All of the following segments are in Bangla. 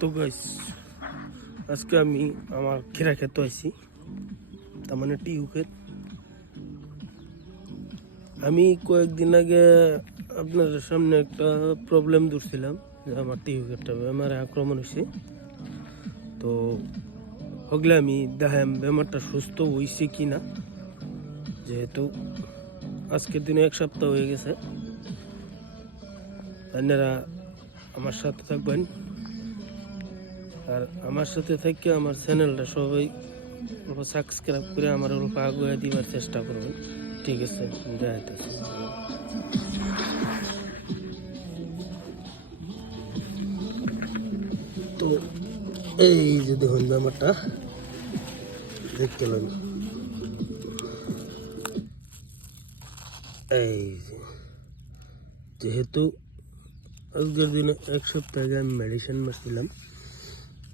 তো গাইস আজকে আমি আমার খিরা খেতে আইছি, তার মানে টিহু ক্ষেত। আমি কয়েকদিন আগে আপনার সামনে একটা প্রবলেম ধরছিলাম যে আমার টিহু ক্ষেতটা বেমারে আক্রমণ হয়েছে। তো হগলে আমি দেখাম বেমারটা সুস্থ হয়েছে কি না, যেহেতু আজকের দিনে 1 সপ্তাহ হয়ে গেছে। আপনারা আমার সাথে থাকবেন, আর আমার সাথে থেকে আমার চ্যানেলটা সবাই সাবস্ক্রাইব করে আমার অল্প আগুয়ে দিবার চেষ্টা করবেন, ঠিক আছে? দেখাইতেছি। তো এই যে দেখুন ব্যাপারটা দেখতে পেলেন, এই যেহেতু আজকের দিনে 1 সপ্তাহ আগে আমি মেডিসিন মারছিলাম,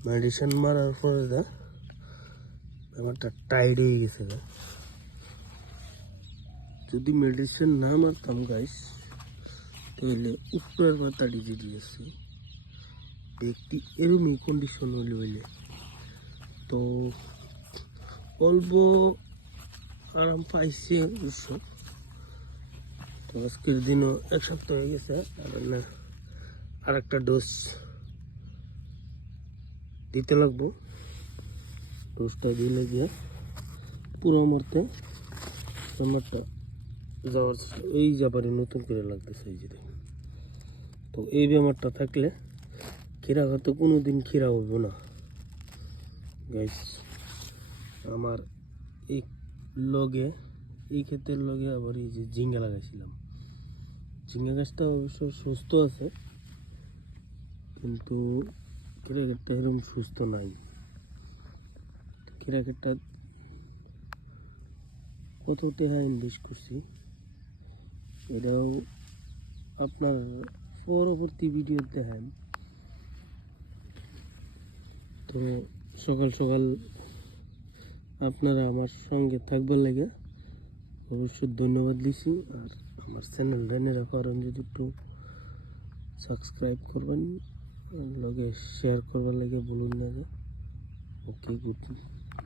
মেডিসিন মারার পরে না ব্যাপারটা টাইট হয়ে গেছে। যদি মেডিসিন না মারতাম গাইস, তাহলে উপরের মাথাটি যেটি আছে ব্যক্তি এরকমই কন্ডিশন হইলে তো অল্প আরাম পাইছে অবশ্য। তো আজকের দিনও 1 সপ্তাহ হয়ে গেছে, আর একটা ডোজ দিতে লাগবো। ডোজটা দিলে গিয়ে পুরো মরতে বেমারটা যাওয়ার এই যাবারই নতুন করে লাগতেছে। এই যে তো এই বেমারটা থাকলে খিরা হয়তো কোনো দিন খিরা হইব না গাইস। আমার এই লগে এই ক্ষেতের লগে আবার এই যে ঝিঙ্গা লাগাইছিলাম, ঝিঙ্গা গাছটা অবশ্য সুস্থ আছে, কিন্তু খিরা ক্ষেতটা এরকম সুস্থ নাই। খিরা ক্ষেতটা কত টাকা ইনভেস্ট করছি এটাও আপনার পরবর্তী ভিডিও দেখেন। তো সকাল সকাল আপনারা আমার সঙ্গে থাকবার লাগে অবশ্যই ধন্যবাদ দিছি। আর আমার চ্যানেলটা নিয়ে করেন যদি একটু সাবস্ক্রাইব করবেন, লগে শেয়ার করবার লাগে বলুন না যে। ওকে, গুড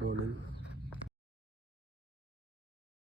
মর্নিং।